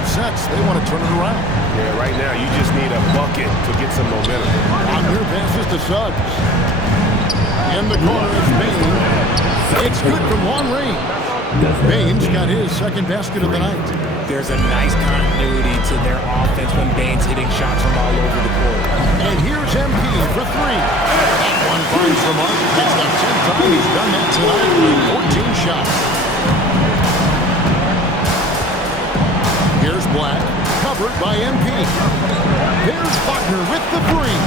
defensive sets. They want to turn it around. Yeah, right now you just need a bucket to get some momentum. Wagner passes to Suggs. In the corner is Bain. It's good from long range. Bain's got his second basket of the night. There's a nice continuity to their offense when Bain's hitting shots from all over the court. And here's MP for three. That one finds the mark. It's the 10th time he's done that tonight with 14 shots. Here's Black, covered by MP. There's Wagner with the three.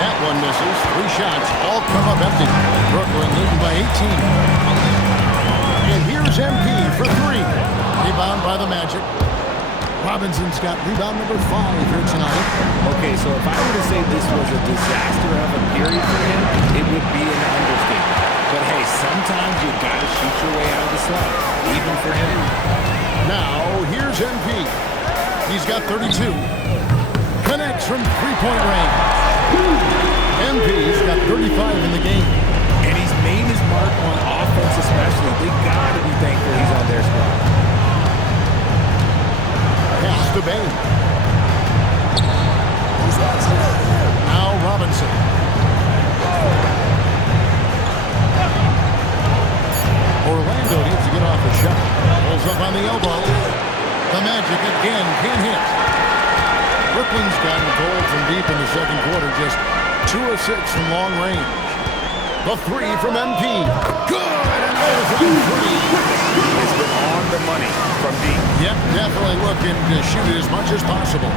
That one misses. 3 shots, all come up empty. Brooklyn leading by 18. And here's MP for three. Rebound by the Magic. Robinson's got rebound number 5 here tonight. Okay, so if I were to say this was a disaster of a period for him, it would be an understatement. But hey, sometimes you gotta shoot your way out of the slump, even for him. Now, here's MP. He's got 32. Connects from three-point range. MP's got 35 in the game. And he's made his mark on offense especially. They gotta be thankful he's on their squad. Pass to Bain. Now Robinson. Orlando needs to get off the shot. Pulls up on the elbow. The Magic again can't hit. Brooklyn's gotten cold from deep in the second quarter. Just 2 of 6 from long range. The three from MP. Good! And there's a three. It's been on the money from deep. Yep, definitely looking to shoot it as much as possible.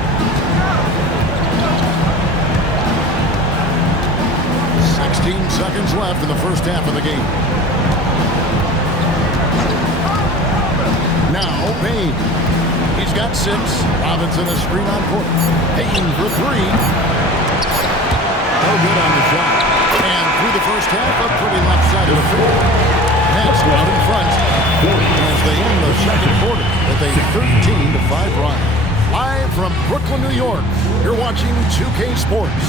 16 seconds left in the first half of the game. Now, Bain. He's got 6. Robinson a screen on court. Bain for three. No good on the shot. And through the first half, a pretty left side of the floor. Nets out in front as they end the second quarter with a 13-5 run. Live from Brooklyn, New York, you're watching 2K Sports.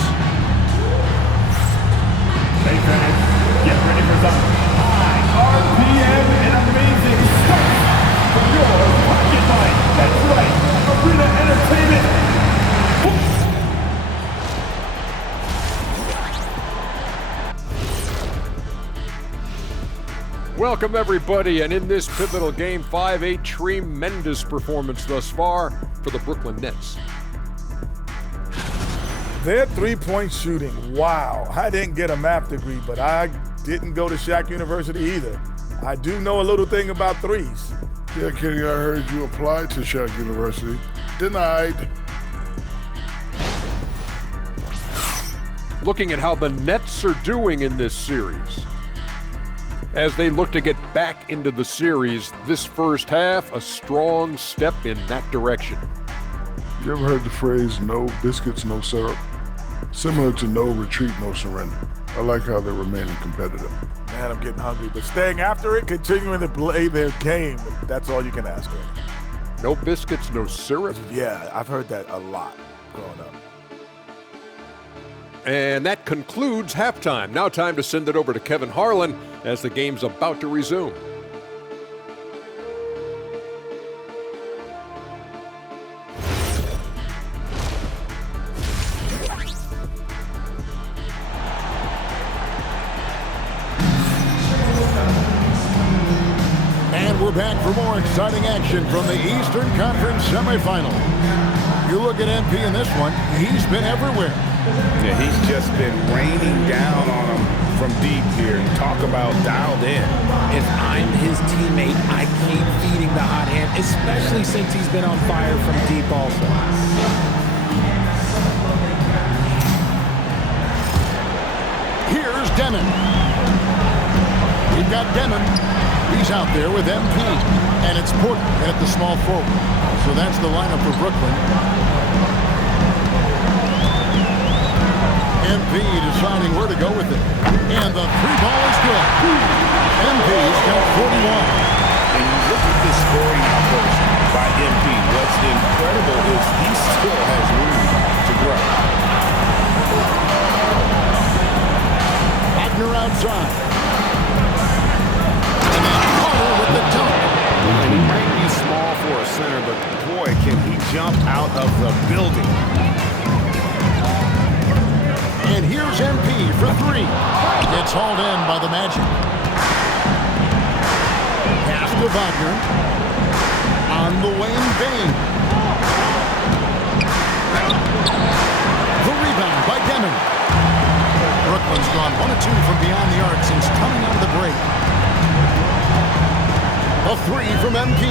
Hey fans, get ready for some high RPM and amazing stuff from your pocket mind. That's right, Arena Entertainment. Welcome everybody, and in this pivotal game 5, a tremendous performance thus far for the Brooklyn Nets. Their three-point shooting, wow. I didn't get a math degree, but I didn't go to Shaq University either. I do know a little thing about threes. Yeah, Kenny, I heard you applied to Shaq University. Denied. Looking at how the Nets are doing in this series. As they look to get back into the series, this first half, a strong step in that direction. You ever heard the phrase, no biscuits, no syrup? Similar to no retreat, no surrender. I like how they're remaining competitive. Man, I'm getting hungry, but staying after it, continuing to play their game, that's all you can ask for. No biscuits, no syrup? Yeah, I've heard that a lot growing up. And that concludes halftime. Now time to send it over to Kevin Harlan as the game's about to resume. And we're back for more exciting action from the Eastern Conference semifinal. You look at MP in this one, he's been everywhere. Yeah, he's just been raining down on him from deep here. Talk about dialed in. If I'm his teammate, I keep feeding the hot hand, especially since he's been on fire from deep also. Here's Demon. We've got Demon. He's out there with MP. And it's Porter at the small forward. So that's the lineup for Brooklyn. MP deciding where to go with it. And the three ball is good. MP's got 41. And you look at this scoring outburst by MP. What's incredible is he still has room to grow. Wagner outside. And then Carter with the dunk. And he might be small for a center, but boy, can he jump out of the building. And here's MP for three. It's hauled in by the Magic. Pass to Wagner. On the wing, Bane. The rebound by Deming. Brooklyn's gone 1 of 2 from beyond the arc since coming out of the break. A three from MP.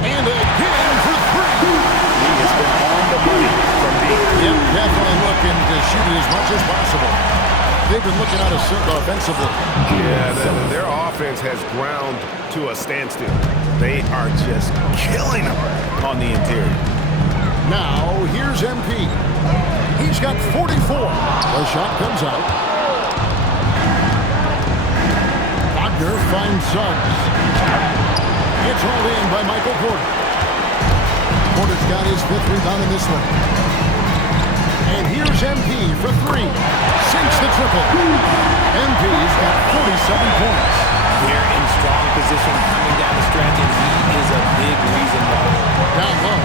And again for three. He has been on the money from deep. Yep, definitely looking to shoot it as much as possible. They've been looking out of sync offensively. Yeah, their offense has ground to a standstill. They are just killing them on the interior. Now, here's MP. He's got 44. The shot comes out. Wagner finds Suggs. It's hauled in by Michael Porter. Porter's got his 5th rebound in this one. And here's MP for three. Sinks the triple. MP's got 47 points. They're in strong position coming down the stretch, and he is a big reason why. Down low,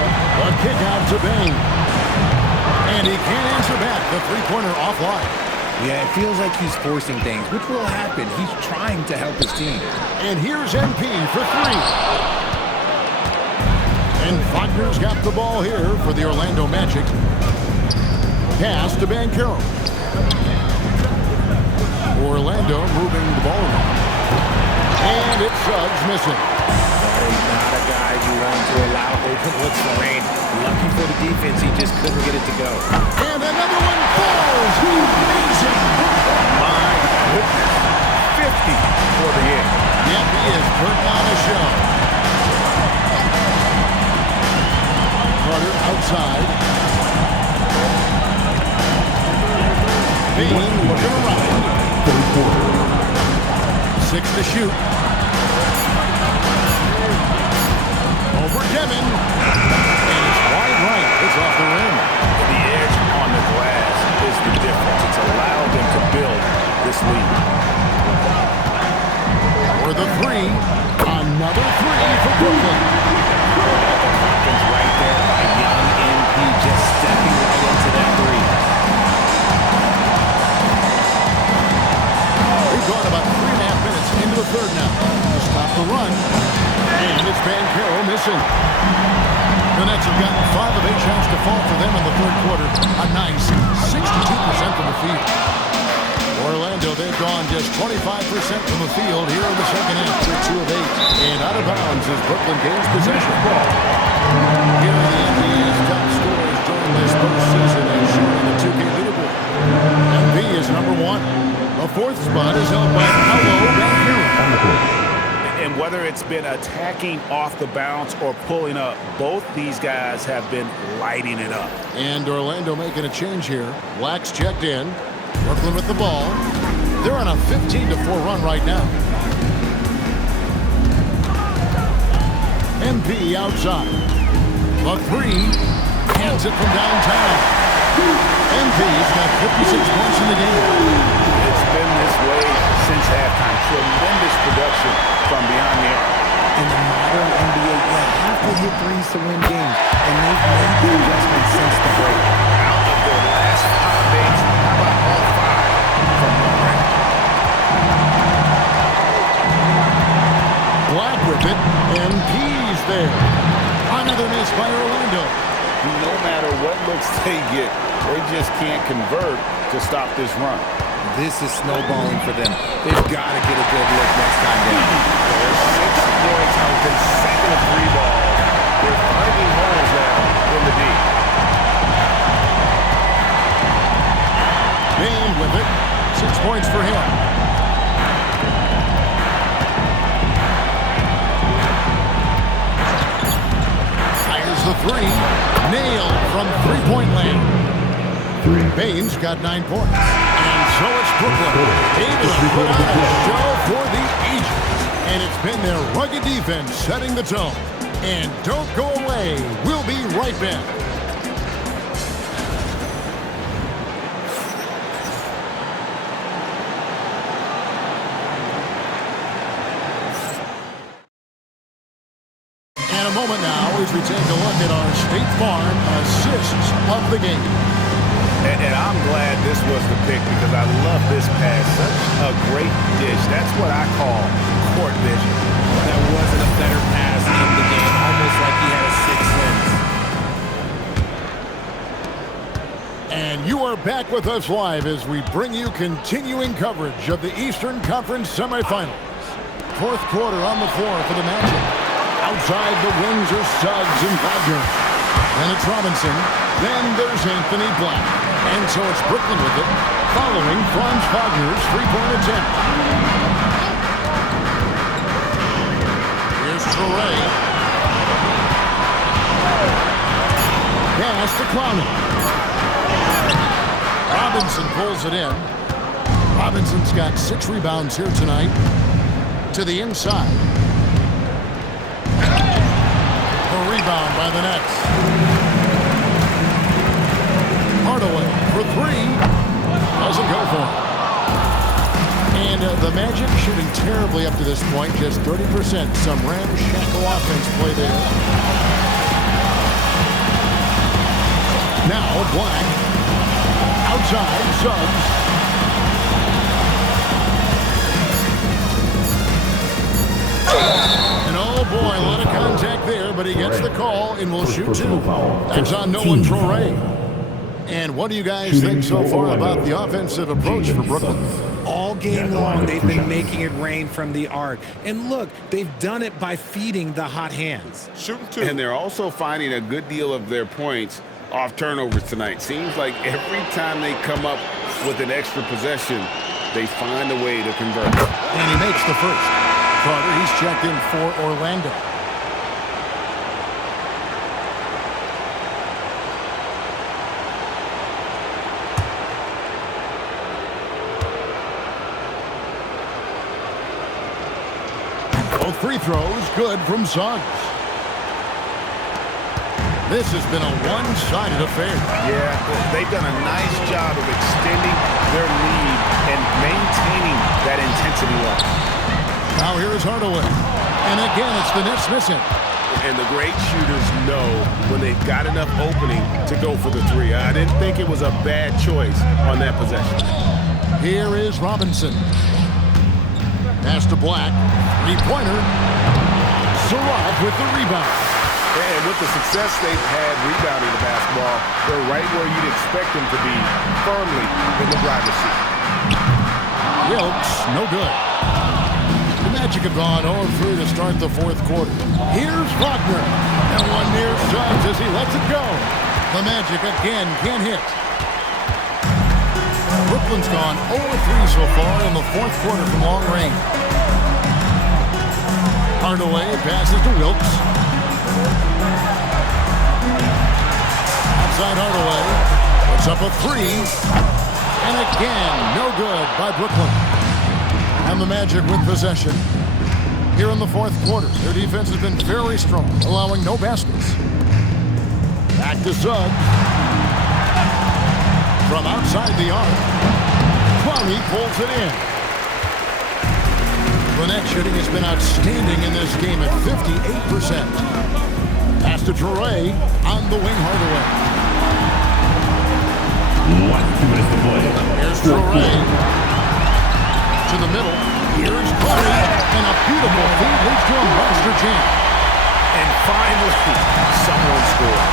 a kick out to Bane. And he can't answer back. The three-pointer offline. Yeah, it feels like he's forcing things, which will happen. He's trying to help his team. And here's MP for three. And Wagner's got the ball here for the Orlando Magic. Pass to Banchero. Orlando moving the ball around. And it's Suggs missing. That is not a guy you want to allow open looks for rain. Lucky for the defense, he just couldn't get it to go. And another one falls. Amazing. My goodness. 50 for the end. Yep, he is putting on a show. Carter outside. Bane looking around. 6 to shoot. Over Deming. And it's wide right. It's off the rim. The edge on the glass is the difference. It's allowed them to build this lead. For the three. Another three for Brooklyn. Confidence right there by young MP, just stepping right into that three. We've gone about 3.5 minutes into the third now. To stop the run. And it's Banchero missing. The Nets have gotten 5 of 8 shots to fall for them in the third quarter. A nice 62% from the field. Orlando, they've gone just 25% from the field here in the second half. They're 2 of 8. And out of bounds as Brooklyn gains possession. Here are the NBA's top scorers during this postseason as shown on the 2K leaderboard. MB is number 1. The 4th spot is held by Paolo Banchero. And whether it's been attacking off the bounce or pulling up, both these guys have been lighting it up. And Orlando making a change here. Black's checked in. Brooklyn with the ball. They're on a 15-4 run right now. MP outside. The three. Hands it from downtown. MP's got 56 points in the game. It's been this way since halftime. Tremendous production from beyond the arc. In the modern NBA, you have to hit threes to win games, and they've made the adjustments since the break. Out of their last 5 days, how about all 5 from Moran? Black with it. MP's there. Another miss by Orlando. No matter what looks they get, they just can't convert to stop this run. This is snowballing for them. They've got to get a good look next time down. There's 6 points on consecutive 3 balls. They're finding holes now in the deep. Bane with it. 6 points for him. Fires the three. Nailed from three-point land. Bane's got 9 points. And so it's Brooklyn. Able to put on a show for the ages. And it's been their rugged defense setting the tone. And don't go away. We'll be right back. And a moment now as we take a look at our State Farm assists of the game. And I'm glad this was the pick because I love this pass. Such a great dish. That's what I call court vision. That wasn't a better pass in the game, almost like he had a sixth sense. And you are back with us live as we bring you continuing coverage of the Eastern Conference semifinals. Fourth quarter on the floor for the Magic. Outside the wings are Suggs and Wagner. Then it's Robinson. Then there's Anthony Black. And so it's Brooklyn with it, following Franz Wagner's three-point attempt. Here's Toure. Pass to Clowney. Robinson pulls it in. Robinson's got 6 rebounds here tonight. To the inside. A rebound by the Nets. Hardaway for 3. Doesn't go for it. And the Magic shooting terribly up to this point. Just 30%. Some ramshackle offense play there. Now Black. Outside, Suggs. And oh boy, a lot of contact there, but he gets the call and will shoot 2. That's on Nolan Toure. And what do you guys think so far about the offensive approach for Brooklyn? All game long, they've been making it rain from the arc. And look, they've done it by feeding the hot hands. Shooting 2. And they're also finding a good deal of their points off turnovers tonight. Seems like every time they come up with an extra possession, they find a way to convert. And he makes the first. Carter, he's checked in for Orlando. Both free throws good from Suggs. This has been a one-sided affair. Yeah, they've done a nice job of extending their lead and maintaining that intensity level. Now here is Hardaway. And again, it's the Nets missing. And the great shooters know when they've got enough opening to go for the 3. I didn't think it was a bad choice on that possession. Here is Robinson. Pass to Black. Three-pointer. Surratt with the rebound. And with the success they've had rebounding the basketball, they're right where you'd expect them to be, firmly in the driver's seat. Wilkes, no good. The Magic have gone 0-3 to start the fourth quarter. Here's Wagner. And one near Suggs as he lets it go. The Magic again can't hit. Brooklyn's gone 0-3 so far in the fourth quarter from long range. Hardaway passes to Wilkes. Outside Hardaway. Puts up a 3. And again, no good by Brooklyn. And the Magic with possession. Here in the fourth quarter, their defense has been very strong, allowing no baskets. Back to Suggs. From outside the arc. Clowney pulls it in. The net shooting has been outstanding in this game at 58%. Pass to Toure on the wing Hardaway. Here's Toure. To the middle. Here's Curry. And a beautiful feed leads to a monster jam. And finally, someone scored.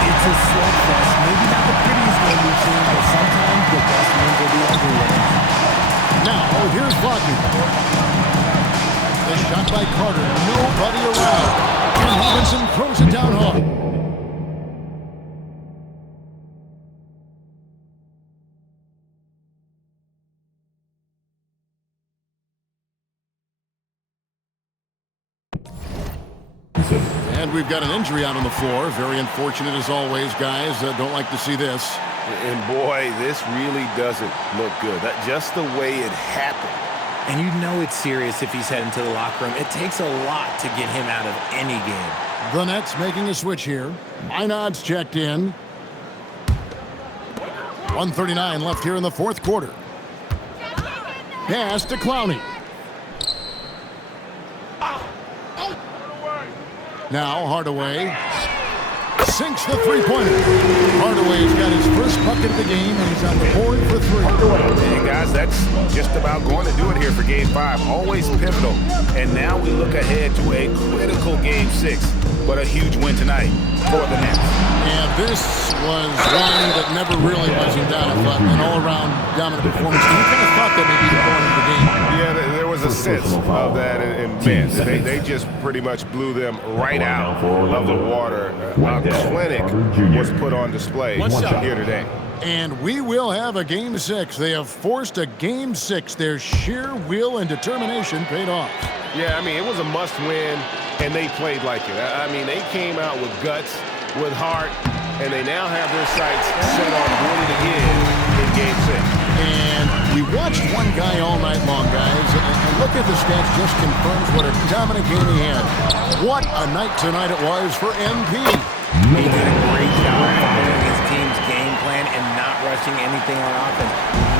It's a slugfest. Maybe not the prettiest game we've seen, but sometimes the best ones are the ugly ones. Now, here's Wagner. The shot by Carter. Nobody around. And Robinson throws it down hard. And we've got an injury out on the floor. Very unfortunate as always, guys. Don't like to see this. And boy, this really doesn't look good. Just the way it happened. And you know it's serious if he's heading to the locker room. It takes a lot to get him out of any game. The Nets making a switch here. Minod's checked in. 1:39 left here in the fourth quarter. Pass to Clowney. Now Hardaway sinks the three-pointer. Hardaway's got his first bucket of the game, and he's on the board for three. Hey, guys, that's just about going to do it here for Game 5. Always pivotal. And now we look ahead to a critical Game 6. But a huge win tonight for the Nets. And this was one that never really was in doubt. I thought an all-around dominant performance. And you kind of thought that maybe the point of the game. Yeah, there was a sense of that. And man, they just pretty much blew them right out of the water. A clinic was put on display here today. And we will have a Game 6. They have forced a Game 6. Their sheer will and determination paid off. Yeah, I mean, it was a must-win, and they played like it. I mean, they came out with guts, with heart, and they now have their sights set on winning again in Game 6. And we watched one guy all night long, guys, and look at the stats, just confirms what a dominant game he had. What a night tonight it was for MP. He did a great job following his team's game plan and not rushing anything on offense,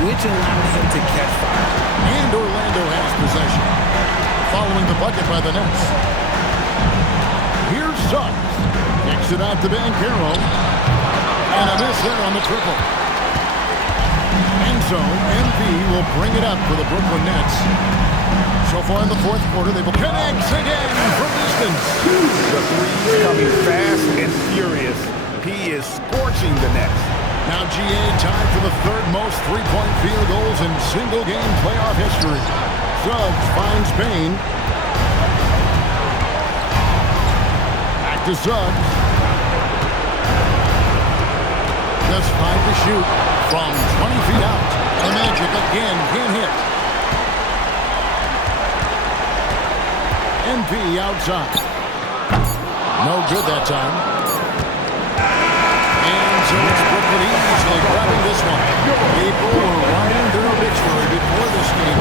which allowed him to catch fire. And Orlando has possession. Following the bucket by the Nets. Here's Suggs. Kicks it out to Banchero. And a miss there on the triple. And so MP will bring it up for the Brooklyn Nets. So far in the fourth quarter, they will connect again from distance. The three is coming fast and furious. He is scorching the Nets. Now GA tied for the third most three-point field goals in single-game playoff history. Suggs finds Payne. Back to Suggs. Just 5 to shoot from 20 feet out. The Magic again can't hit. MP outside. No good that time. And so it's Brooklyn easily grabbing this one. People were riding their obituary before this game,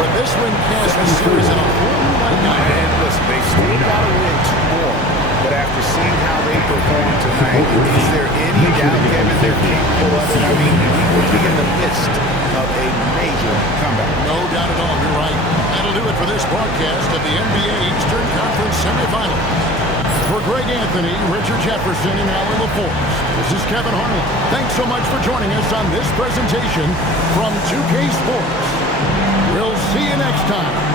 but this one casts the series in a whole new light now. And listen, they still got to win 2 more. But after seeing how they performed tonight, is there any doubt, Kevin, they're capable of it? I mean, we would be in the midst of a major comeback. No doubt at all, you're right. That'll do it for this broadcast of the NBA Eastern Conference Semifinals. For Greg Anthony, Richard Jefferson, and Alan LaForce, this is Kevin Harlan. Thanks so much for joining us on this presentation from 2K Sports. We'll see you next time.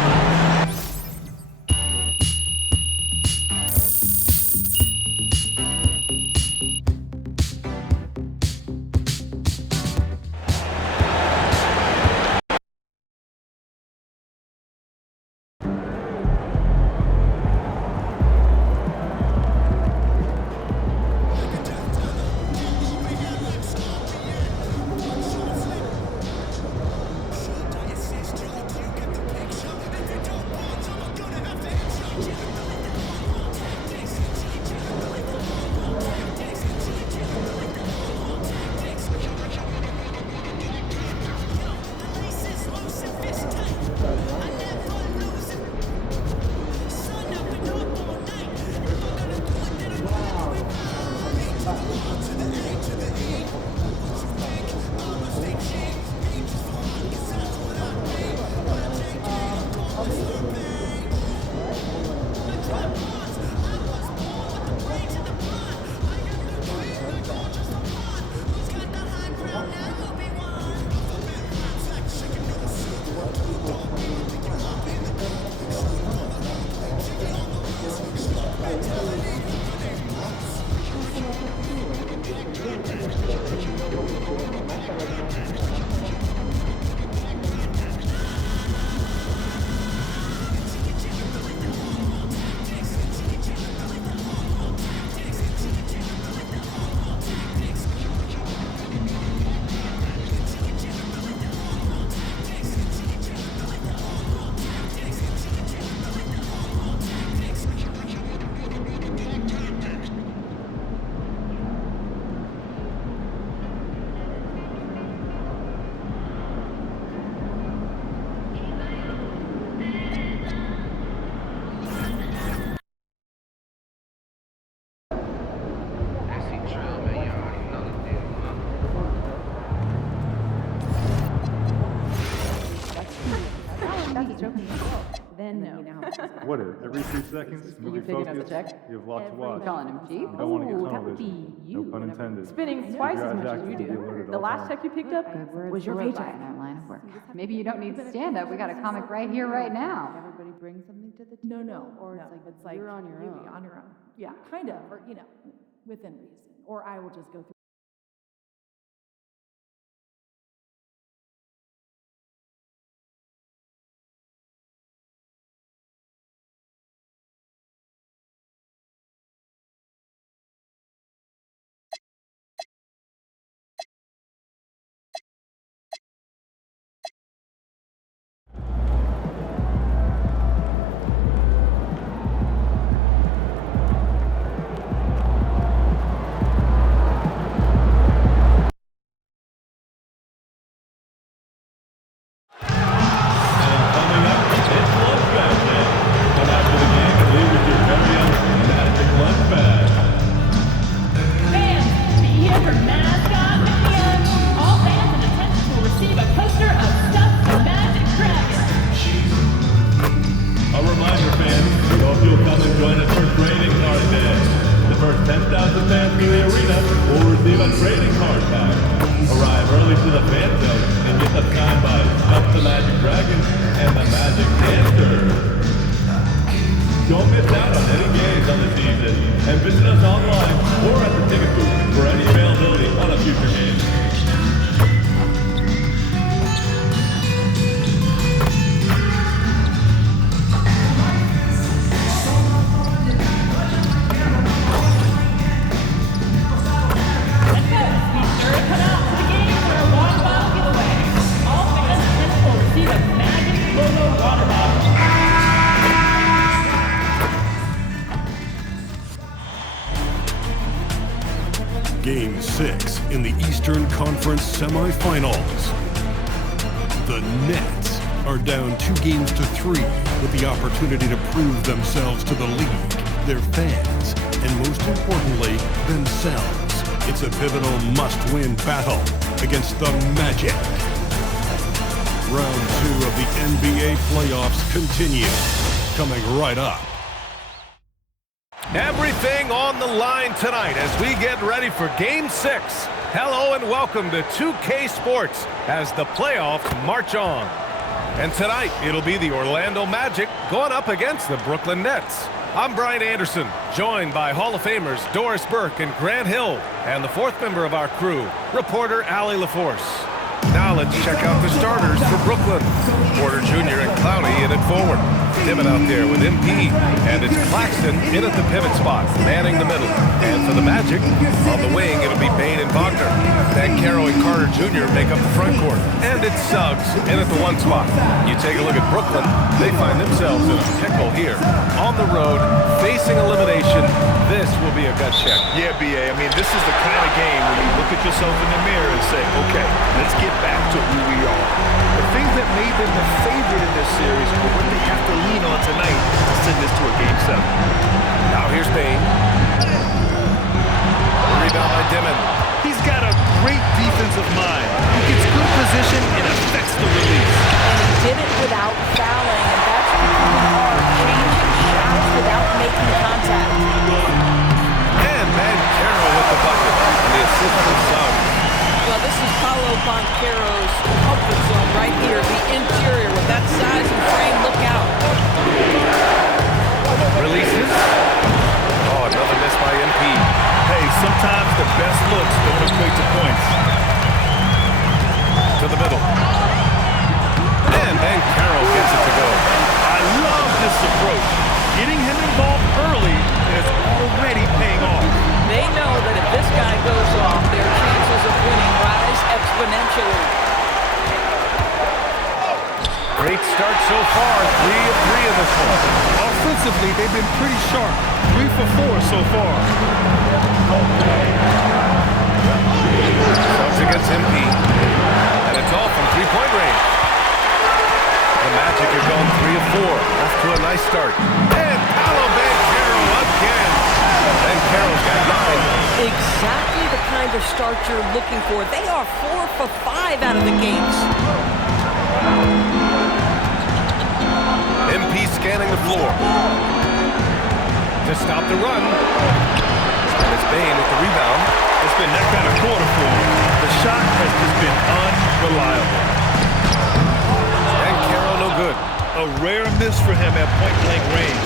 and then we now have What is? Every 2 seconds? Movie picking up the focus? check? You have lots to watch. Calling him cheap? You don't want to get Ooh, that tunnel would vision. be No you pun whenever- intended. Spinning twice Your as much eyes as you active, you'll be do. alert at The all last times. check you picked up Good words was your to live paycheck. by in our line of work. Maybe you don't need stand-up. We got a comic right here, right now. Everybody bring something to the No, table? no, Or no, it's like you're on your own. on your own. Yeah, kind of, or, within reason. Or I will just go through. Coming up, it's Lunch Bag Day. Come after the game and leave with your very own Magic Lunch Bag. Fans, be here for Mascot Weekend. All fans in attendance will receive a coaster of stuffed Magic Dragon. A reminder, fans, we hope you'll come and join us for Trading Card Day. The first 10,000 fans in the arena will receive a trading card pack. Arrive early to the fan zone and get the signed by Stuff the Magic Dragon and the Magic Dancer. Don't miss out on any games on the season and visit us online or at the ticket booth for any availability on a future game. And folks, be sure to come out to the game for a water bottle giveaway. All fans in attendance will receive a Magic Logo water bottle. Game 6 in the Eastern Conference semifinals. The Nets are down 2 games to 3 with the opportunity to prove themselves to the league, their fans, and most importantly, themselves. It's a pivotal must-win battle against the Magic. Round 2 of the NBA playoffs continue, coming right up. Everything on the line tonight as we get ready for Game 6. Hello and welcome to 2K Sports as the playoffs march on. And tonight, it'll be the Orlando Magic going up against the Brooklyn Nets. I'm Brian Anderson, joined by Hall of Famers Doris Burke and Grant Hill, and the fourth member of our crew, reporter Allie LaForce. Now let's check out the starters for Brooklyn. Porter Jr. and Clowney in at forward. Dimmitt out there with MP. And it's Claxton in at the pivot spot, manning the middle. And for the Magic, on the wing, it'll be Bain and Wagner. Then Caro and Carter Jr. make up the front court. And it's Suggs in at the 1 spot. You take a look at Brooklyn, they find themselves in a pickle here. On the road, facing elimination, this will be a gut check. Yeah, B.A., I mean, this is the kind of game where you look at yourself in the mirror and say, okay, let's get back to who we are. The things that made them the favorite in this series are what they have to lean on tonight to send this to a Game 7. Now here's Bain. Rebound by Dimmitt. He's got a great defensive mind. He gets good position and affects the release. And he did it without fouling, and that's becoming hard. Changing shots without making contact. And Banchero with the bucket. And the assist from Suggs. Well, this is Paolo Banchero's comfort zone right here. The interior with that size and frame. Look out. Releases. Oh, another miss by MP. Hey, sometimes the best looks don't equate to points. To the middle. And Banchero gets it to go. I love this approach. Getting him involved early is already paying off. They know that if this guy goes off, their chances of winning rise exponentially. Great start so far. 3 of 3 in this one. Offensively, they've been pretty sharp. 3 for 4 so far. Suggs against MP. And it's all from 3-point range. The Magic have gone 3 of 4. Off to a nice start. And Paolo Banchero again. Banchero's got 9. Exactly the kind of start you're looking for. They are 4 for 5 out of the gates. MP scanning the floor. To stop the run. It's Bane with the rebound. It's been that kind of quarter for him. The shot has just been unreliable. And Carroll no good. A rare miss for him at point-blank range.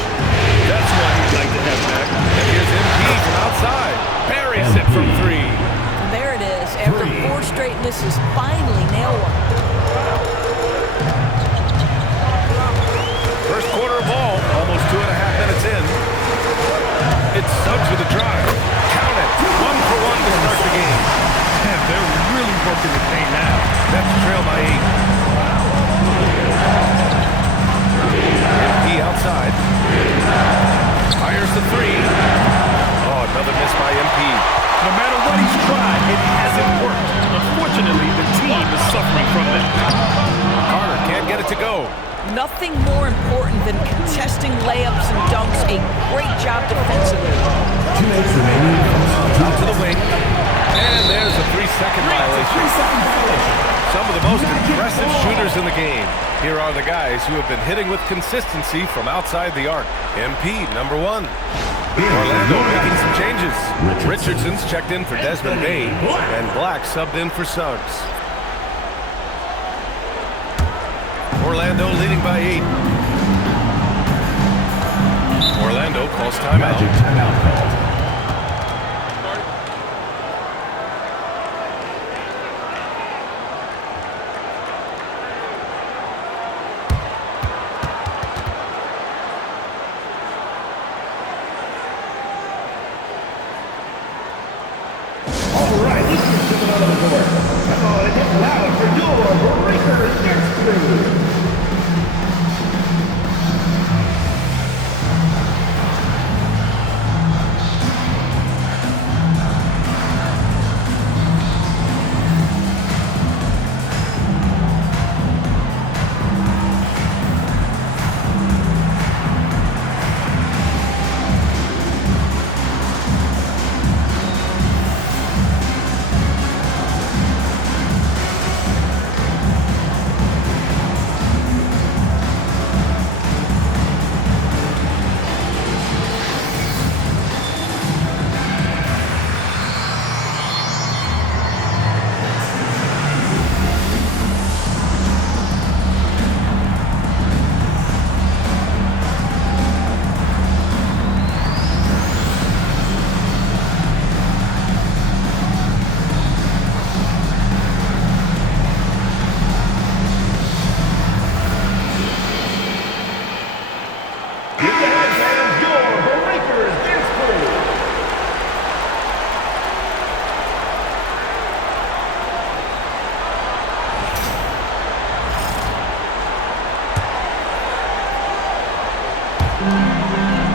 That's one he'd like to have back. And here's MP from outside. Buries it from 3. And there it is. After 4 straight misses, finally nail one. First quarter ball, almost 2.5 minutes in. It's Suggs with a drive. Count it. 1 for 1 to start the game. Man, they're really working the paint now. That's trail by 8. MP outside. Fires the 3. Oh, another miss by MP. No matter what he's tried, it hasn't worked. Unfortunately, the team is suffering from that. Carter can't get it to go. Nothing more important than contesting layups and dunks. A great job defensively. Out to the wing. And there's a 3-second violation. Some of the most impressive shooters in the game. Here are the guys who have been hitting with consistency from outside the arc. MP, number 1. Orlando making some changes. Richardson's checked in for Desmond Bane, and Black subbed in for Suggs. Orlando leading by 8. Orlando calls timeout. Magic timeout called. All right, let's get to another court. Come on and get loud for your Breakers next crew.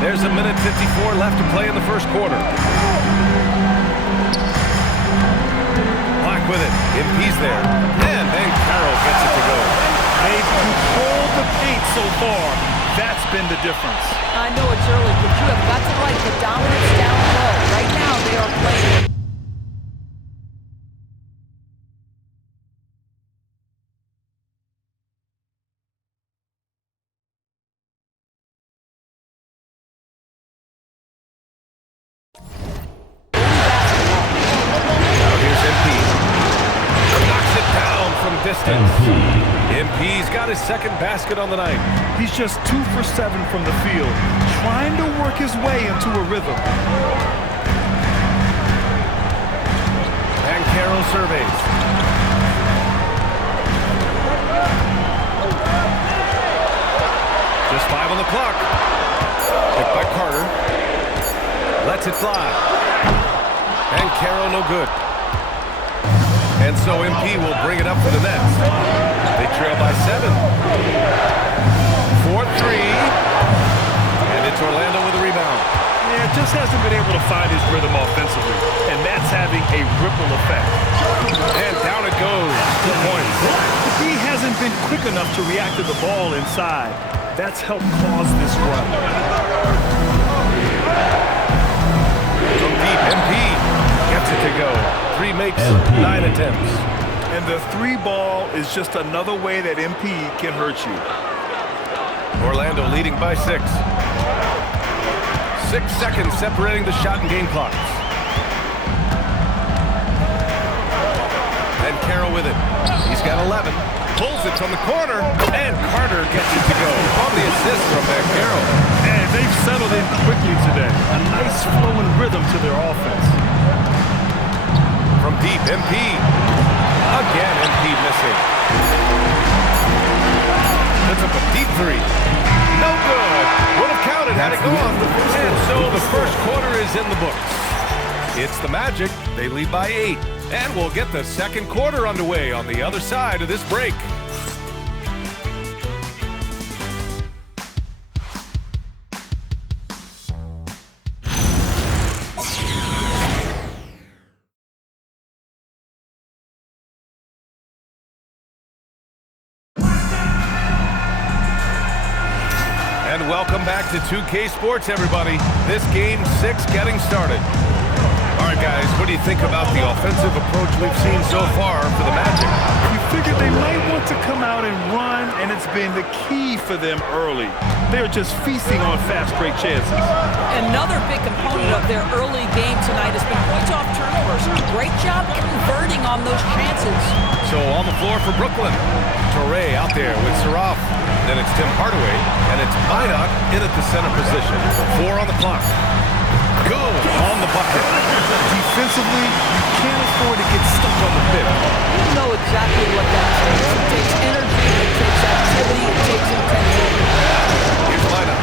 There's a minute 54 left to play in the first quarter. Black with it. MP's there. And then Carroll gets it to go. They've controlled the paint so far. That's been the difference. I know it's early, but you have got to like the dominance down low. Right now, they are playing. MP's got his second basket on the night. He's just 2 for 7 from the field, trying to work his way into a rhythm. And Carroll surveys. Just 5 on the clock. Picked by Carter. Lets it fly. And Carroll no good. And so MP will bring it up for the Nets. They trail by 7. 4-3. And it's Orlando with a rebound. Yeah, just hasn't been able to find his rhythm offensively. And that's having a ripple effect. And down it goes. 2 points. He hasn't been quick enough to react to the ball inside. That's helped cause this run. From deep, MP gets it to go. 3 makes, 9 attempts. And the 3 ball is just another way that MP can hurt you. Orlando leading by 6. 6 seconds separating the shot and game clocks. And Carroll with it. He's got 11. Pulls it from the corner, and Carter gets it to go. On the assist from Carroll. And they've settled in quickly today. A nice flowing rhythm to their offense. From deep, MP. Again, MP missing. Puts up a deep 3. No good. Would have counted had it gone. And so the first quarter is in the books. It's the Magic. They lead by 8. And we'll get the second quarter underway on the other side of this break. And welcome back to 2K Sports, everybody. This game 6 getting started. All right, guys, what do you think about the offensive approach we've seen so far for the Magic? You figured they might want to come out and run, and it's been the key for them early. They're just feasting on fast break chances. Another big component of their early game tonight has been points off turnovers. Great job converting on those chances. So on the floor for Brooklyn. Torrey out there with Saraf. Then it's Tim Hardaway, and it's Minot in at the center position. 4 on the clock. Good on the bucket. Defensively, you can't afford to get stuck on the pick. You know exactly what that takes. It takes energy, it takes activity, it takes intensity. Here's Minot.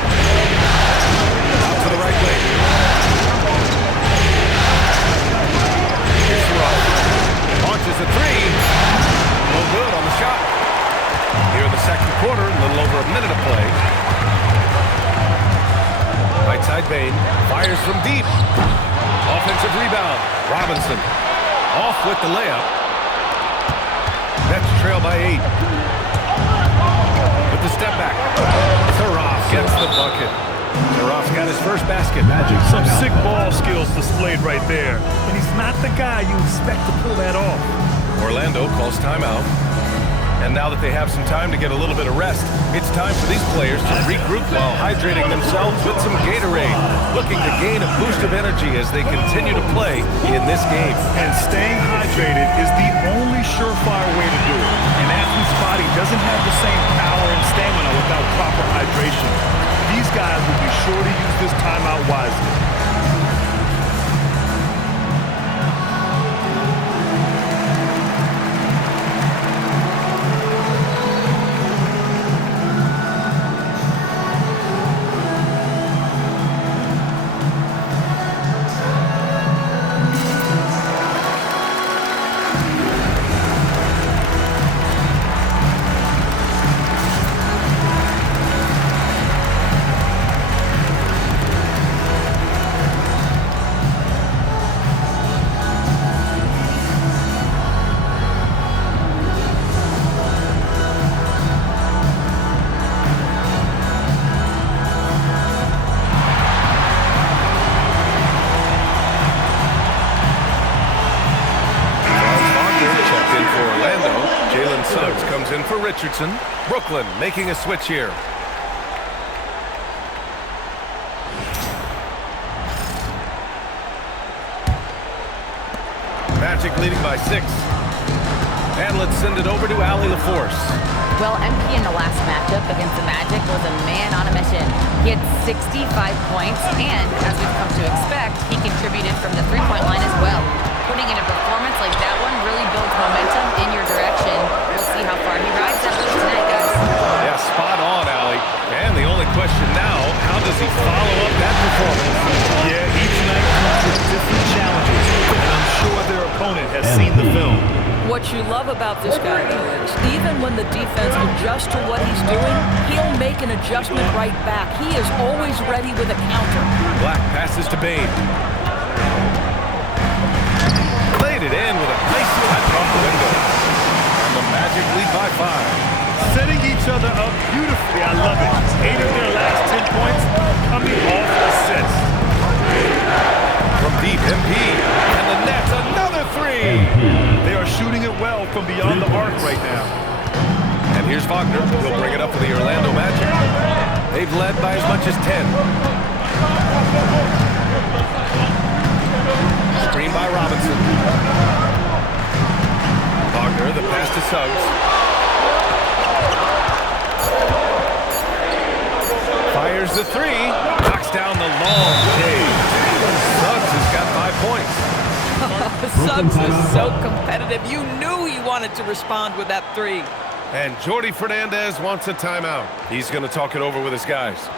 Out to the right wing. Here's Saraf. Launches a 3. No good on the shot. Here in the second quarter, a little over a minute of play. Right side Bane, fires from deep. Offensive rebound, Robinson. Off with the layup. Nets trail by 8. With the step back. Saraf gets the bucket. Saraf's got his first basket. Magic. Some sick ball skills displayed right there. And he's not the guy you expect to pull that off. Orlando calls timeout. And now that they have some time to get a little bit of rest, it's time for these players to regroup while hydrating themselves with some Gatorade, looking to gain a boost of energy as they continue to play in this game. And staying hydrated is the only surefire way to do it. An athlete's body doesn't have the same power and stamina without proper hydration. These guys will be sure to use this timeout wisely. In for Richardson. Brooklyn making a switch here. Magic leading by 6. And let's send it over to Allie LaForce. Well, MP in the last matchup against the Magic was a man on a mission. He had 65 points, and as we've come to expect, he contributed from the three-point line as well. Putting in a performance like that one really builds momentum in your direction. We'll see how far he rides that wave tonight, guys. Yeah, spot on, Allie. And the only question now, how does he follow up that performance? Yeah, each night comes with different challenges, and I'm sure their opponent has seen the film. What you love about this guy is, even when the defense adjusts to what he's doing, he'll make an adjustment right back. He is always ready with a counter. Black passes to Bane. Played it in with a nice cut from the window. And the Magic lead by 5. Setting each other up beautifully. I love it. 8 of their last 10 points coming off assists. From deep, MP. And the Nets, another 3. They are shooting it well from beyond the arc right now. And Here's Wagner. He'll bring it up for the Orlando Magic. They've led by as much as 10. Screen by Robinson. Wagner, the pass to Suggs. Fires the three. Knocks down the long shade. Suggs has got 5 points. Suggs is so competitive. You knew he wanted to respond with that three. And Jordi Fernandez wants a timeout. He's going to talk it over with his guys.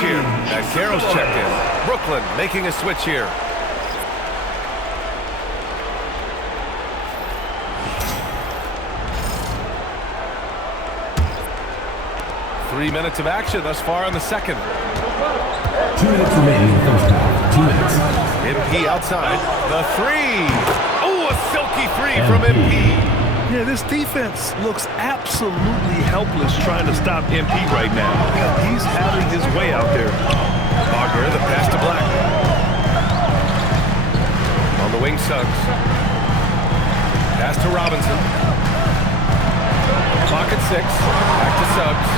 Here. And Carroll's checked in. Brooklyn making a switch here. Three minutes of action thus far in the second. 2 minutes remaining in the first half. 2 minutes. MP outside. The three. Oh, a silky three from MP. Yeah, this defense looks absolutely helpless trying to stop MP right now. He's having his way out there. Wagner, the pass to Black. On the wing, Suggs. Pass to Robinson. Clock at 6. Back to Suggs.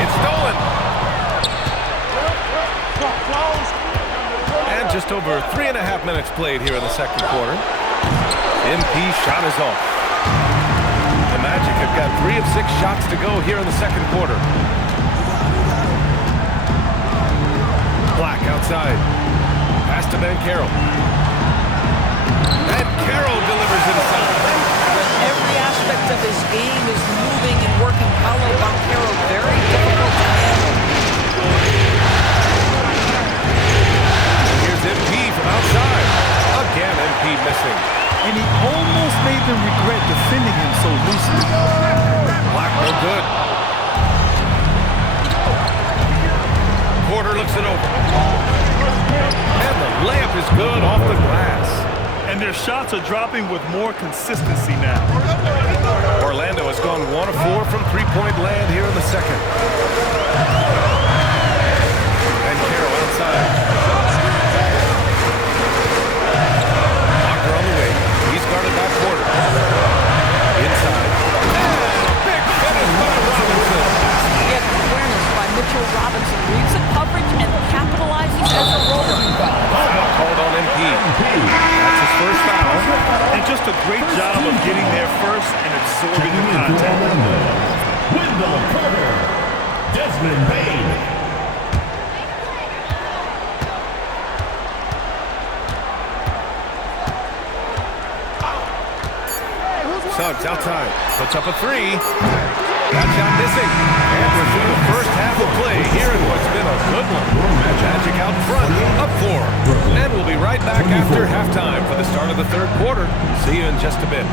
It's stolen. And just over 3.5 minutes played here in the second quarter. MP shot is off. The Magic have got 3 of 6 shots to go here in the second quarter. Black outside. Pass to Banchero. And Carroll delivers inside. Every aspect of his game is moving and working Paolo Banchero very difficult to handle. Here's MP from outside. Again, MP missing. And he almost made them regret defending him so loosely. Black no good. Porter looks it over. And the layup is good off the glass. And their shots are dropping with more consistency now. Orlando has gone 1 of 4 from three-point land here in the second. And Carroll outside. Walker on the wing. He's guarded by Porter. Inside. Big finish by Robinson. Yet awareness by Mitchell Robinson reads the coverage and capitalizes as a roller. Foul called on MP. That's his first foul. And just a great job of getting there first and absorbing the contact. Wendell Carter. Desmond Bain. Suggs outside. Puts up a three. That shot missing. And we're through the first half of play here in what's been a good one. Magic out front, up 4. And we'll be right back after halftime for the start of the third quarter. See you in just a bit.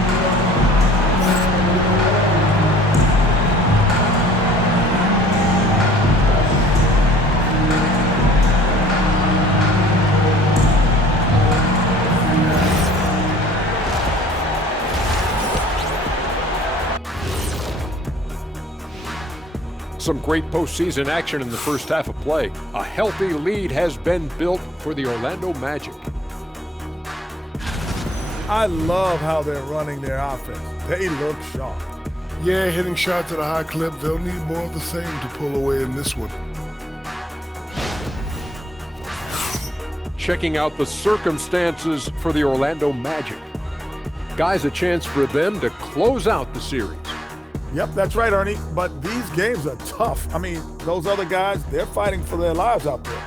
Some great postseason action in the first half of play. A healthy lead has been built for the Orlando Magic. I love how they're running their offense. They look sharp. Yeah, hitting shots at a high clip. They'll need more of the same to pull away in this one. Checking out the circumstances for the Orlando Magic. Guys, a chance for them to close out the series. Yep, that's right, Ernie. But these games are tough. I mean, those other guys, they're fighting for their lives out there.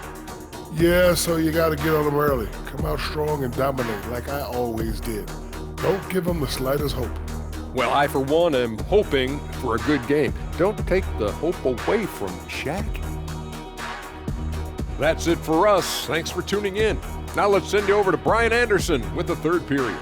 Yeah, so you got to get on them early. Come out strong and dominate like I always did. Don't give them the slightest hope. Well, I, for one, am hoping for a good game. Don't take the hope away from Shaq. That's it for us. Thanks for tuning in. Now let's send you over to Brian Anderson with the third period.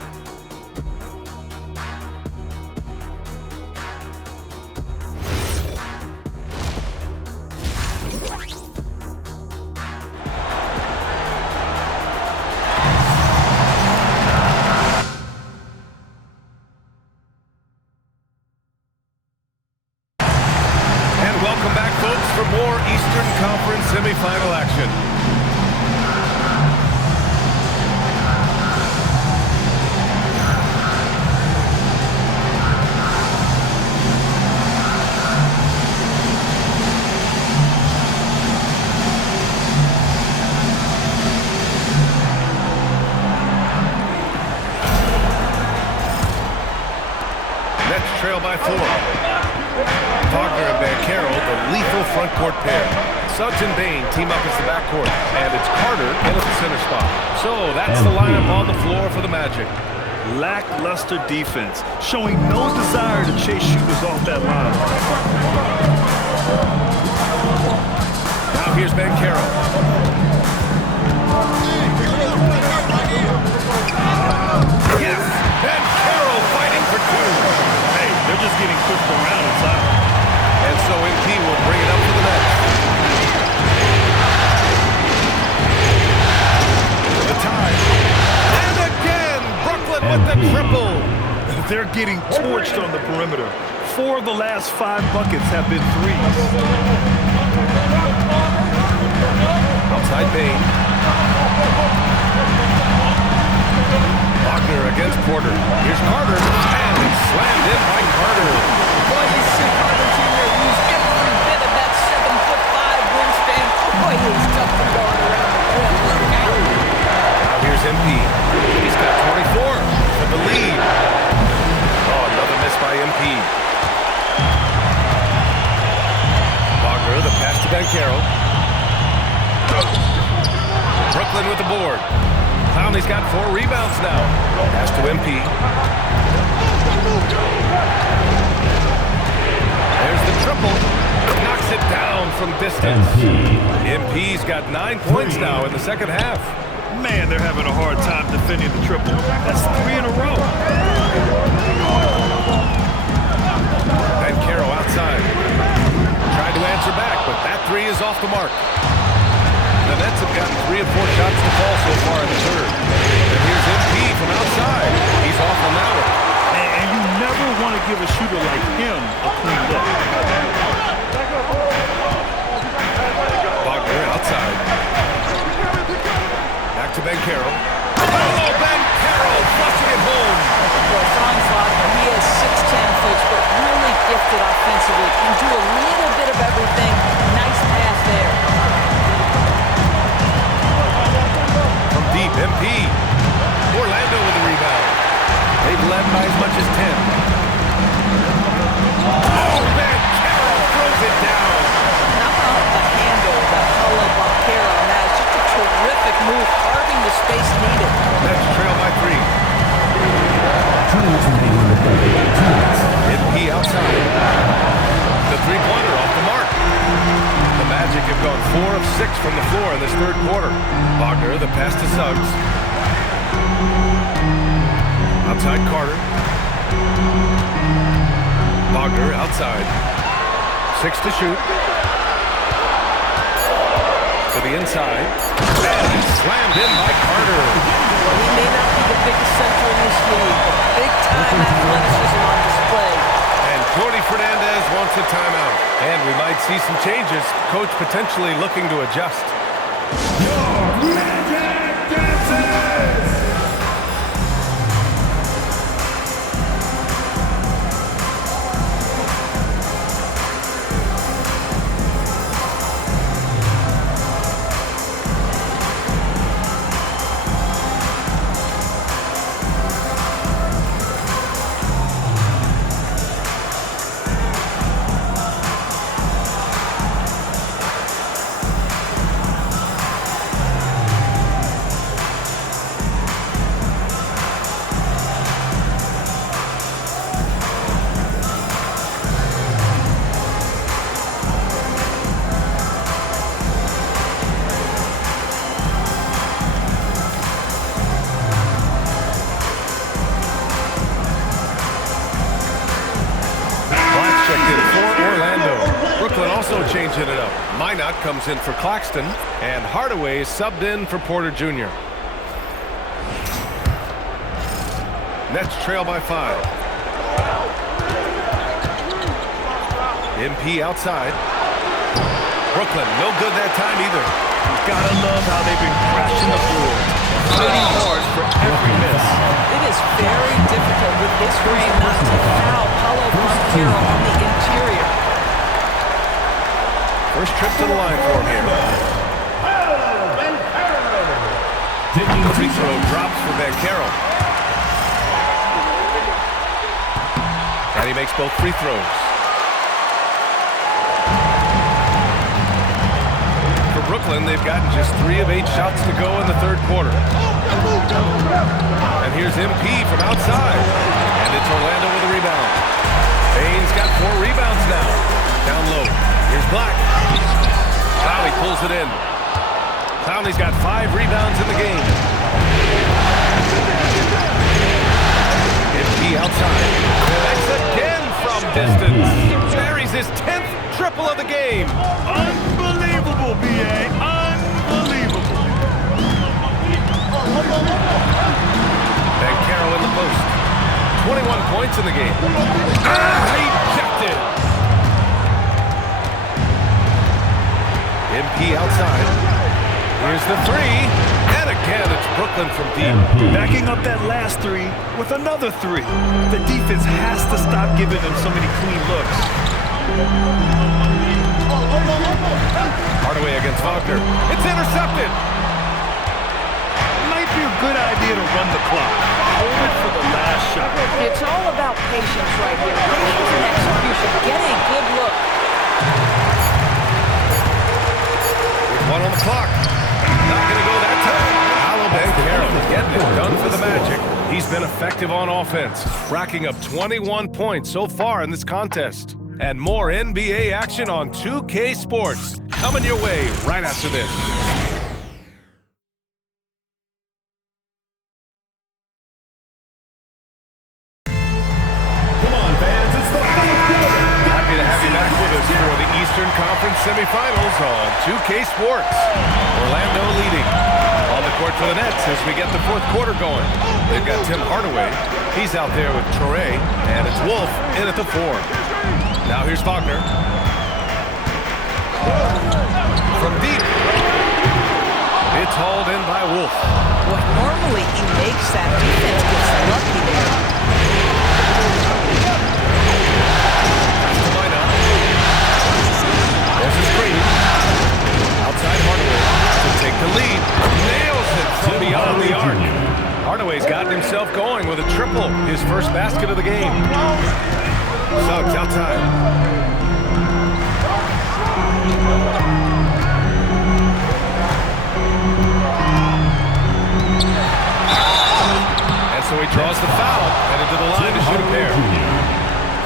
Welcome back, folks, for more Eastern Conference semifinal action. Nets trail by 4. Wagner and Banchero, the lethal front court pair. Suggs and Bane team up as the backcourt, and it's Carter in at the center spot. So that's the lineup on the floor for the Magic. Lackluster defense, showing no desire to chase shooters off that line. Now here's Banchero. Yes! Banchero fighting for 2. Hey, they're just getting pushed around inside. And so MP will bring it up to the net. The tie. And again, Brooklyn with the triple. They're getting torched on the perimeter. 4 of the last 5 buckets have been threes. Outside Bane. Wagner against Porter. Here's Carter. And slammed in by Carter. Boy, you see Carter Jr. use every bit of that 7'5" wingspan. Boy, he's tough to guard around the rim. Look out. Now here's MP. He's got 24 for the lead. Oh, another miss by MP. Wagner, the pass to Banchero. Brooklyn with the board. Conley's got 4 rebounds now. Pass to MP. There's the triple. Knocks it down from distance. MP's got 9 points now in the second half. Man, they're having a hard time defending the triple. That's 3 in a row. Banchero outside. Tried to answer back, but that 3 is off the mark. The Nets have gotten 3 of 4 shots to fall so far in the third. And here's MP from outside. He's off on that one. And you never want to give a shooter like him a clean look. Wagner outside. Back to Banchero. Oh, Banchero flushing it home. Well, Franz Wagner, he is 6'10", folks, but really gifted offensively. Can do a little bit of everything. Nice pass there. From deep, MP. Orlando with the rebound. They've led by as much as 10. Oh, Banchero throws it down. How about the handle that Paulo Banchero has? Just a terrific move, carving the space needed. Nets trail by 3. MP outside. The three-pointer off the mark. The Magic have gone 4 of 6 from the floor in this third quarter. Wagner, the pass to Suggs. Outside Carter. Wagner outside. 6 to shoot. To the inside. And slammed in by Carter. Well, he may not be the biggest center in this league, but big-time athleticism on display. And Cody Fernandez wants a timeout. And we might see some changes. Coach potentially looking to adjust. Brooklyn also changing it up. Minot comes in for Claxton, and Hardaway is subbed in for Porter Jr. Nets trail by 5. MP outside. Brooklyn, no good that time either. Gotta love how they've been crashing the board, fighting hard for every miss. It is very difficult with this frame not to foul Paolo Banchero on the interior. First trip to the line for him here. The free throw drops for Banchero. And he makes both free throws. For Brooklyn, they've gotten just 3 of 8 shots to go in the third quarter. And here's MP from outside. And it's Orlando with a rebound. Bane's got 4 rebounds now. Down low. Here's Black. Clowney pulls it in. Clowney's got 5 rebounds in the game. MP outside. Connects again from distance. Buries his 10th triple of the game. Unbelievable, B.A. Unbelievable. Banchero in the post. 21 points in the game. Ejected. MP outside. Here's the 3. And again, it's Brooklyn from deep. Backing up that last 3 with another 3. The defense has to stop giving them so many clean looks. Hardaway against Wagner. It's intercepted. Might be a good idea to run the clock. Hold it for the last shot. It's all about patience right here. Patience and execution. Get a good look. With 1 on the clock. Not going to go that time. Paolo Banchero getting it done for the Magic. He's been effective on offense, racking up 21 points so far in this contest. And more NBA action on 2K Sports coming your way right after this. Come on, fans, it's the fourth quarter. Happy to have you back with us for the Eastern Conference semifinals on 2K Sports. Orlando leading on the court for the Nets as we get the fourth quarter going. They've got Tim Hardaway. He's out there with Toure, and it's Wolf in at the 4. Now here's Wagner. From deep. It's hauled in by Wolf. What normally he makes that defense gets lucky there. There's a screen. Outside Hardaway to take the lead. Nails it from beyond the arc. Hardaway's gotten himself going with a triple. His first basket of the game. Suggs outside. And so he draws the foul, headed to the line to shoot a pair.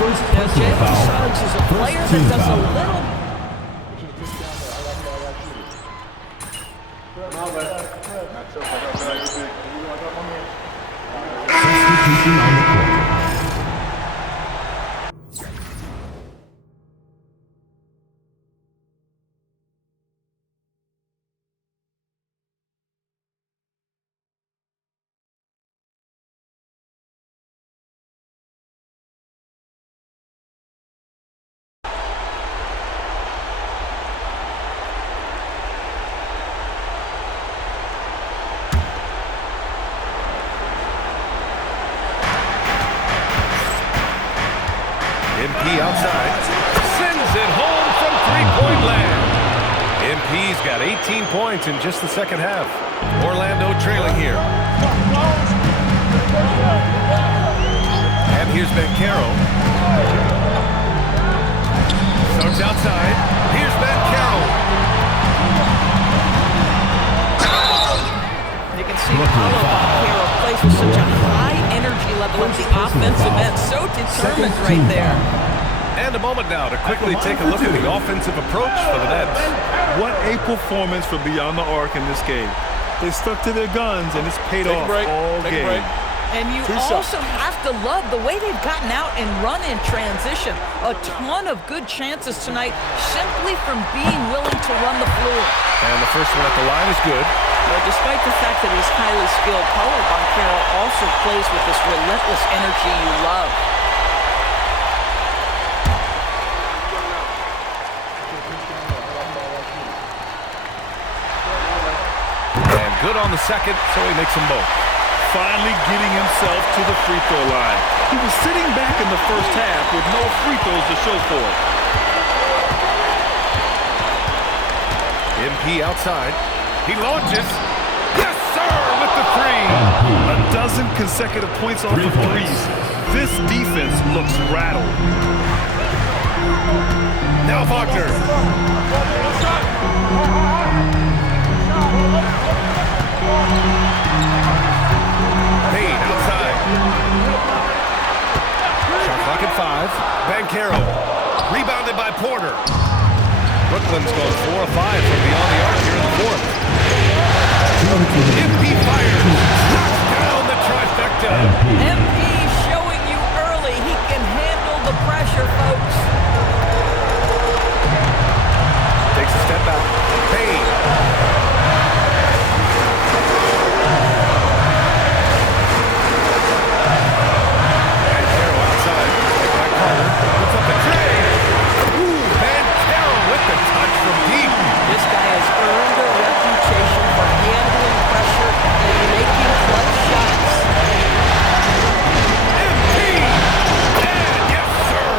Now, Jalen Suggs is a player that does a little... Substitution on the court. MP outside. Sends it home from three-point land. MP's got 18 points in just the second half. Orlando trailing here. And here's Banchero. Suggs outside. Here's Banchero. You can see Paolo Banchero plays with such a high energy level at the offensive end. So determined right there. And a moment now to quickly take a look at the offensive approach for the Nets. What a performance from beyond the arc in this game. They stuck to their guns, and it's paid off all game. And you also have to love the way they've gotten out and run in transition. A ton of good chances tonight simply from being willing to run the floor. And the first one at the line is good. But despite the fact that he's highly skilled, Paulo Banchero also plays with this relentless energy you love. And good on the second, so he makes them both. Finally getting himself to the free throw line. He was sitting back in the first half with no free throws to show for it. MP outside. He launches. Yes, sir, with the three. A dozen consecutive points off of threes. This defense looks rattled. Now Wagner. Payne outside. Shot clock at 5. Banchero. Rebounded by Porter. Brooklyn's gone 4 of 5 from beyond the arc here in the fourth. MP fires. Knocks down the trifecta. MP showing you early he can handle the pressure, folks. Takes a step back. Payne. Banchero outside. By Carter. Puts up the tray. Ooh, Banchero with the touch from deep. This guy has earned a reputation for handling pressure and making clutch shots. MP! And yes, sir!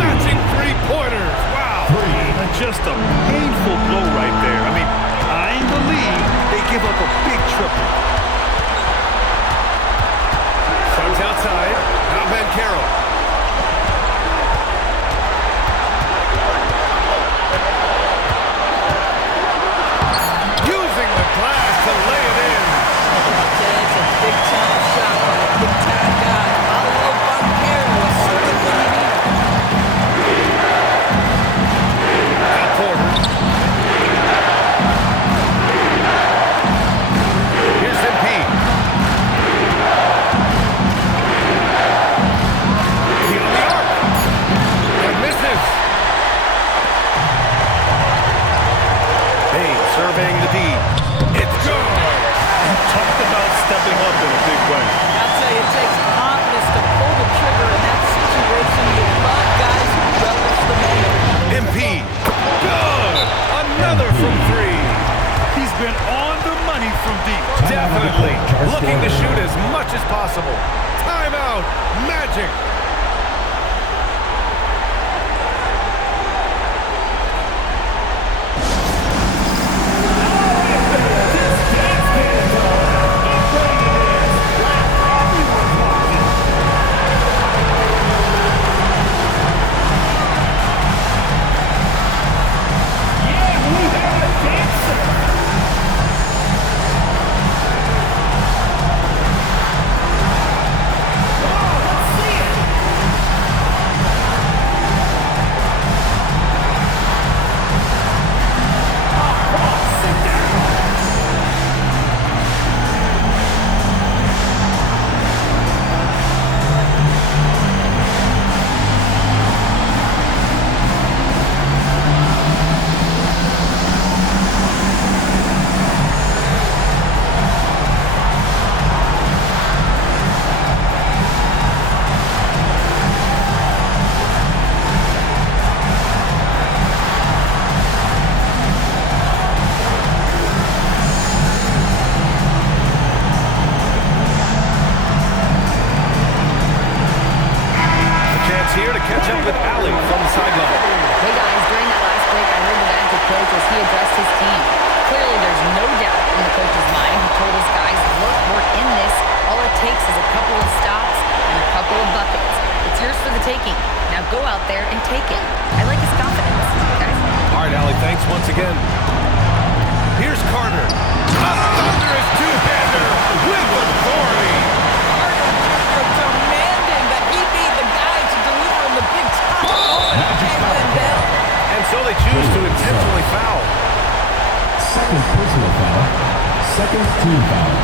Matching three-pointers. Wow! Just a painful blow right there. I mean, I ain't believe they give up a big triple. Suggs outside. Now Banchero. Using the glass to lay it in. It's a big-time shot from a big-time guy. Paulo Banchero is certainly Now Porter. Here's MP. Beyond the arc. And misses. Payne surveying the D. It's good. Talked about stepping up in a big way. I'll tell you, it takes confidence to pull the trigger in that situation. You love guys who relish the moment. MP. Good. Another from 3. He's been on the money from deep. Definitely. Looking to shoot as much as possible. Timeout. Magic. Here to catch up with Allie from the sideline. Hey guys, during that last break, I heard the Magic coach as he addressed his team. Clearly, there's no doubt in the coach's mind. He told his guys, look, we're in this. All it takes is a couple of stops and a couple of buckets. It's yours for the taking. Now go out there and take it. I like his confidence, guys. All right, Allie, thanks once again. Here's Carter. A thunderous two-hander with authority. Carter demanding that he be the guy to deliver in the big time moment. And so they choose to intentionally foul. Second personal foul. Second team foul.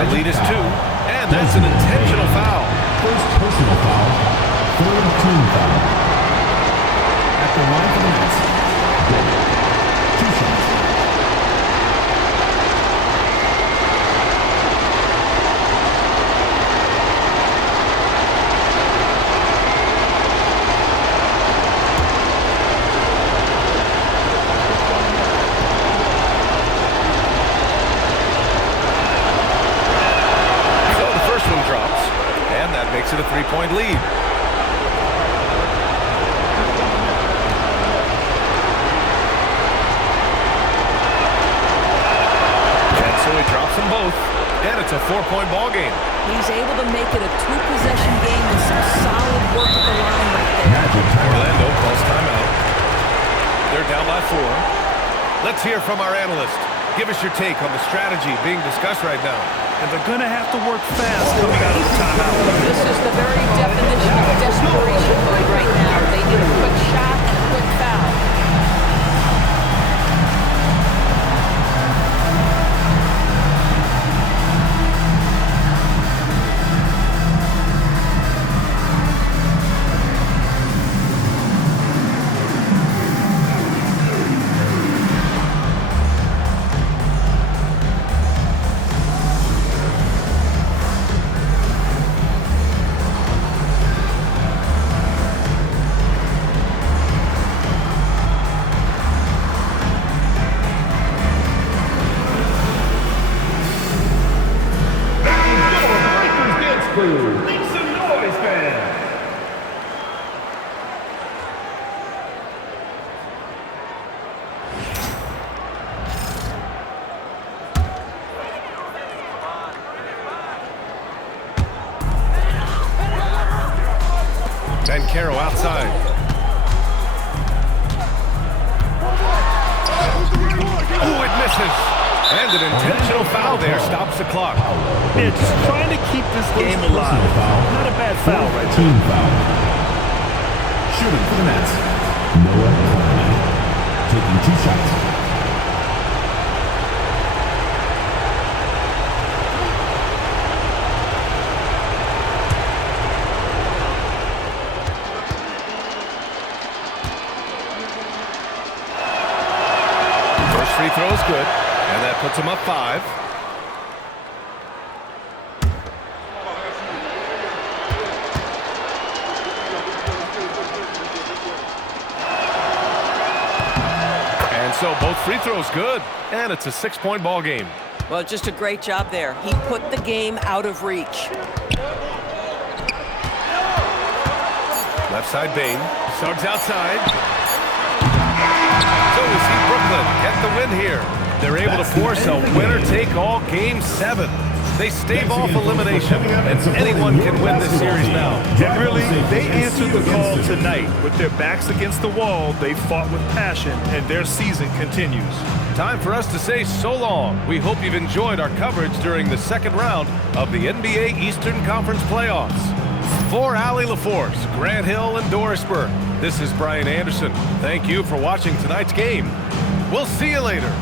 The lead is 2, and that's an intentional foul. First personal foul, third team foul. At the line for the Nets. 2 shots. Makes it a 3-point lead. And so he drops them both, and it's a 4-point ball game. He's able to make it a 2-possession game with some solid work at the line right there. Orlando calls timeout. They're down by 4. Let's hear from our analyst. Give us your take on the strategy being discussed right now. And they're going to have to work fast coming out of the timeout. This is the very definition of desperation mode right now. They need a quick shot and a quick foul. Banchero outside. Oh, it misses. And an intentional foul there stops the clock. Yeah, just trying to keep this game alive. Not a bad foul right there. Team foul. Shooting for the Nets. Noah Coleman. Taking 2 shots. Free throw is good, and that puts him up 5. And so both free throws good, and it's a 6-point ball game. Well, just a great job there. He put the game out of reach. Left side Bane, Suggs outside. So we see Brooklyn get the win here. They're able to force a winner-take-all Game 7. They stave off elimination, and anyone can win this series now. And really, they answered the call tonight. With their backs against the wall, they fought with passion, and their season continues. Time for us to say so long. We hope you've enjoyed our coverage during the second round of the NBA Eastern Conference playoffs. For Allie LaForce, Grant Hill, and Dorisburg, this is Brian Anderson. Thank you for watching tonight's game. We'll see you later.